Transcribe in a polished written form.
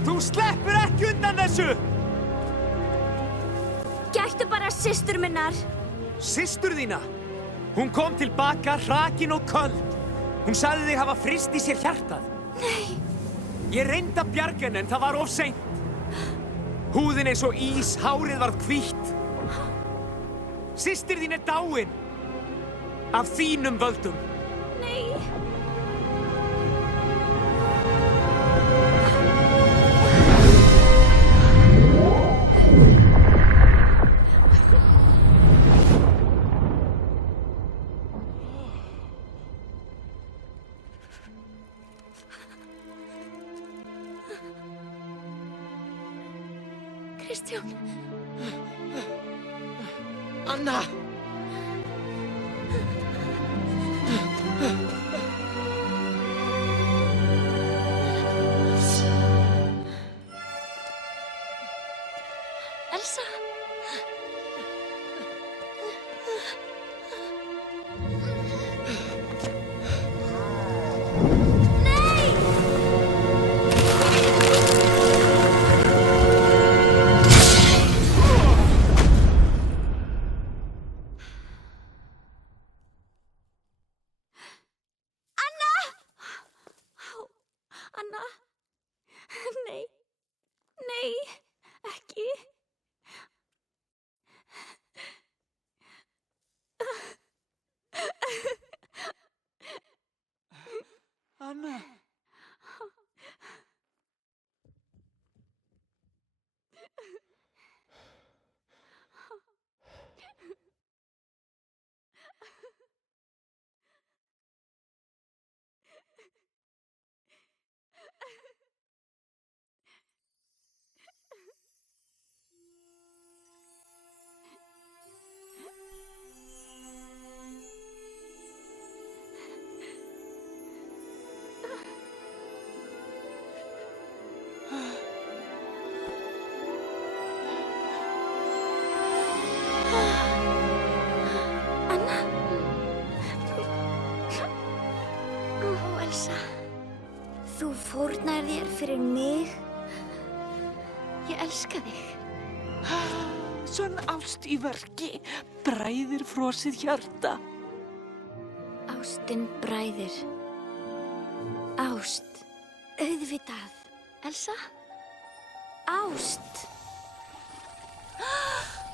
Þú sleppur ekki undan þessu! Gættu bara systur minnar. Systur þína? Hún kom tilbaka hrakin og köld. Hún sagði þig hafa fryst í sér hjartað. Nei. Ég reyndi að bjarga henni en það var of seint. Húðin eins og ís, hárið varð hvítt. Systir þín er dáin. Af þínum völdum. Nei. Kristján. Anna! Elsa. Anna. Nei. Nei. Ekki. Anna! Anna. Ó, Elsa. Þú fórnar þér fyrir mig. Ég elska þig. Sönn ást í verki, bræðir frosið hjarta. Ástin bræðir. Ást. Auðvitað. Elsa? Ást.